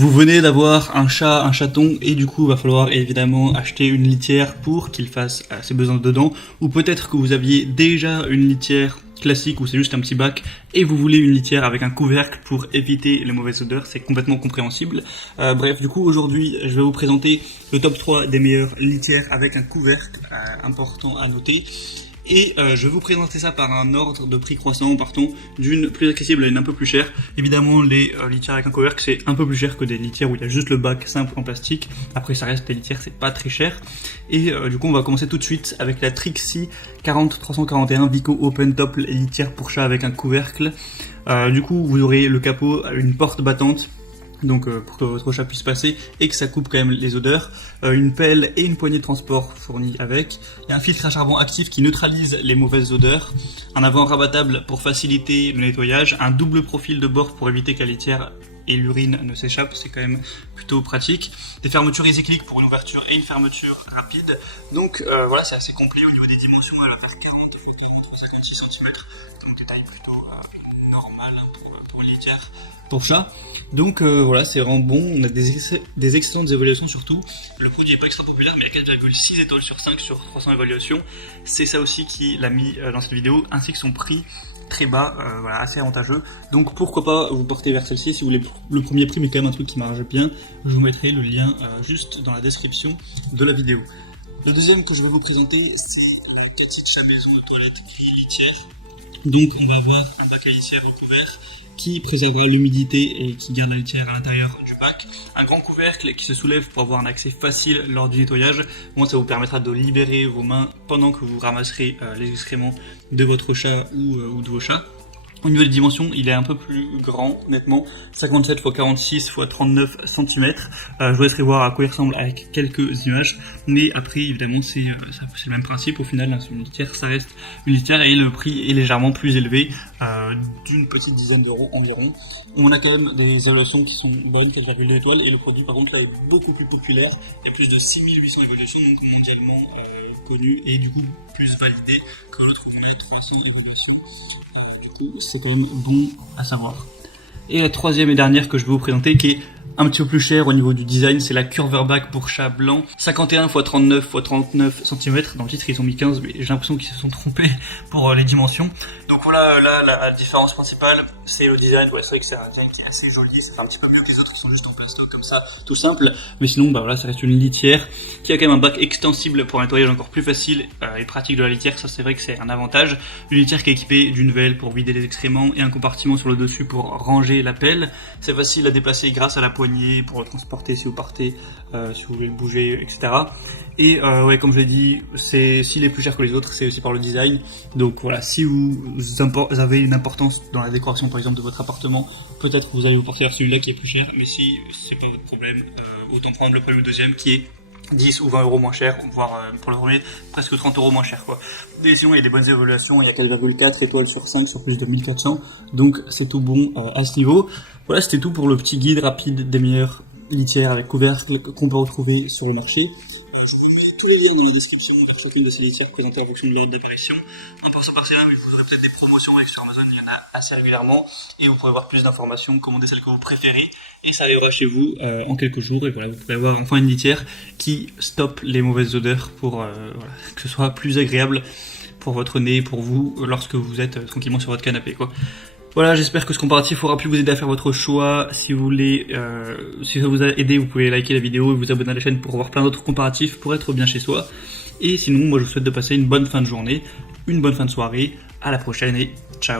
Vous venez d'avoir un chat, un chaton, et du coup, il va falloir évidemment acheter une litière pour qu'il fasse ses besoins dedans. Ou peut-être que vous aviez déjà une litière classique où c'est juste un petit bac et vous voulez une litière avec un couvercle pour éviter les mauvaises odeurs, c'est complètement compréhensible. Bref, du coup, aujourd'hui, je vais vous présenter le top 3 des meilleures litières avec un couvercle important à noter. Et je vais vous présenter ça par un ordre de prix croissant, partons d'une plus accessible à une un peu plus chère. Évidemment, les litières avec un couvercle, c'est un peu plus cher que des litières où il y a juste le bac simple en plastique. Après, ça reste des litières, c'est pas très cher. Et du coup, on va commencer tout de suite avec la Trixie 40341 Vico Open Top litière pour chat avec un couvercle. Du coup, vous aurez le capot, une porte battante, donc pour que votre chat puisse passer et que ça coupe quand même les odeurs, une pelle et une poignée de transport fournie avec, il y a un filtre à charbon actif qui neutralise les mauvaises odeurs, un avant rabattable pour faciliter le nettoyage, un double profil de bord pour éviter que la litière et l'urine ne s'échappent, c'est quand même plutôt pratique, des fermetures easy-click pour une ouverture et une fermeture rapide, donc voilà, c'est assez complet. Au niveau des dimensions, elle va faire 40 x 40 x 56 cm, donc des tailles plutôt normales pour une litière pour chat. Donc voilà, c'est vraiment bon, on a des excellentes évaluations surtout. Le produit n'est pas extra populaire, mais il y a 4,6 étoiles sur 5 sur 300 évaluations. C'est ça aussi qui l'a mis dans cette vidéo, ainsi que son prix très bas, voilà, assez avantageux. Donc pourquoi pas vous porter vers celle-ci si vous voulez le premier prix, mais quand même un truc qui marche bien. Je vous mettrai le lien juste dans la description de la vidéo. Le deuxième que je vais vous présenter, c'est la Cathy de chat maison de toilette gris litière. Donc on va avoir un bac à litière recouvert qui préservera l'humidité et qui garde la litière à l'intérieur du bac. Un grand couvercle qui se soulève pour avoir un accès facile lors du nettoyage. Moi, ça vous permettra de libérer vos mains pendant que vous ramasserez les excréments de votre chat ou de vos chats. Au niveau des dimensions, il est un peu plus grand, nettement, 57 x 46 x 39 cm. Je vous laisserai voir à quoi il ressemble avec quelques images, mais après, évidemment, c'est le même principe. Au final, hein, une litière, ça reste une litière et le prix est légèrement plus élevé, d'une petite dizaine d'euros environ. On a quand même des évaluations qui sont bonnes, 4,2 étoiles, et le produit, par contre, là, est beaucoup plus populaire. Il y a plus de 6800 évaluations, donc mondialement connu, et du coup, plus validé que l'autre où on a 300 évaluations. Du coup, c'est quand même bon à savoir. Et la troisième et dernière que je vais vous présenter, qui est un petit peu plus cher au niveau du design, c'est la Curverback pour chat blanc, 51 x 39 x 39 cm. Dans le titre ils ont mis 15, mais j'ai l'impression qu'ils se sont trompés pour les dimensions. Donc voilà, là la différence principale, c'est le design. Ouais, c'est vrai que c'est un design qui est assez joli, ça fait un petit peu mieux que les autres qui sont juste en plastoc comme ça, tout simple. Mais sinon, bah voilà, ça reste une litière qui a quand même un bac extensible pour un nettoyage encore plus facile et pratique de la litière. Ça, c'est vrai que c'est un avantage. Une litière qui est équipée d'une velle pour vider les excréments et un compartiment sur le dessus pour ranger la pelle. C'est facile à déplacer grâce à la poignée pour le transporter si vous partez, si vous voulez le bouger, etc. Et ouais, comme je l'ai dit, s'il est plus cher que les autres, c'est aussi par le design. Donc voilà, si vous avez une importance dans la décoration par exemple de votre appartement, peut-être que vous allez vous porter vers celui-là qui est plus cher, mais si c'est pas votre problème, autant prendre le premier ou le deuxième qui est 10 ou 20 euros moins cher, voire pour le premier presque 30 euros moins cher quoi. Et sinon il y a des bonnes évaluations, il y a 4,4 étoiles sur 5 sur plus de 1400, donc c'est tout bon à ce niveau. Voilà, c'était tout pour le petit guide rapide des meilleures litières avec couvercle qu'on peut retrouver sur le marché. Je vous mets tous les liens dans la description vers chacune de ces litières présentées en fonction de l'ordre d'apparition. Un par mais vous aurez peut-être des promotions avec sur Amazon, il y en a assez régulièrement, et vous pourrez voir plus d'informations, commander celles que vous préférez, et ça arrivera chez vous en quelques jours, et voilà, vous pourrez avoir enfin une litière qui stoppe les mauvaises odeurs pour voilà, que ce soit plus agréable pour votre nez, pour vous, lorsque vous êtes tranquillement sur votre canapé, quoi. Voilà, j'espère que ce comparatif aura pu vous aider à faire votre choix. Si vous voulez, si ça vous a aidé, vous pouvez liker la vidéo et vous abonner à la chaîne pour voir plein d'autres comparatifs pour être bien chez soi. Et sinon, moi je vous souhaite de passer une bonne fin de journée, une bonne fin de soirée. À la prochaine et ciao.